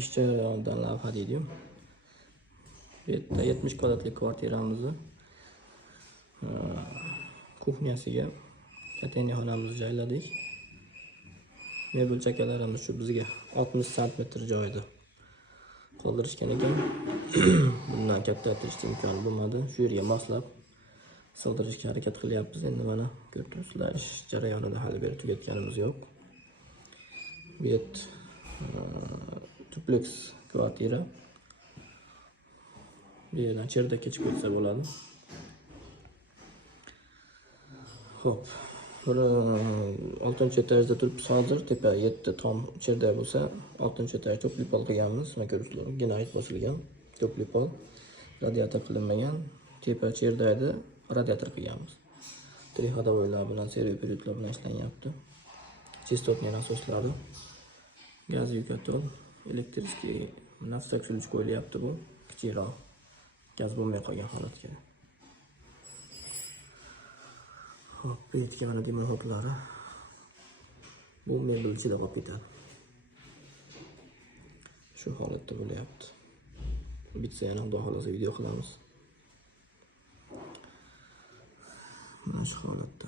ish jarayonidan lavha deydi. Bu yerda 70 kvadratlik kvartiramizni kuxnyasiga kateniy xonamizni joyladik. Mebel chakalarimiz shu bizga 60 sm joyda qoldirishgan ekan. Bundan kattaytirishga imkoni bo'lmadi. Shu yerga moslab sig'dirishga harakat qilyapmiz. Endi mana ko'rib turibsizlar, ish jarayonida hali beri tugatganimiz yo'q. Bu yer duplex kvartira. Bu yerdan cherdakka chiqib ketsa bo'ladi. Xo'p. 6-etajda turibmiz hozir. Tepa 7 tom cherdak bo'lsa, 6-etaj to'pli pol qilganmiz. Mana ko'ribsizlar, granit bosilgan, to'pli pol. Radiator qilinmagan. Tepa cherdakda radiator qilganmiz. Trihodovoylar bilan, servoperitlar bilan ishlanyapti. Chistotniy nasoslari, gaz yukatol, elektriskiy nafsak suluch qo'yilyapti bu. Kichikroq gaz bo'lmay qolgan holatga. Hop, bu yerga mana demir xotlari. Bu mebel ichida qolib ketadi. Shu holatda bo'lyapti. Bitsa yana xudo xolasa video qilamiz. Mana shu holatda.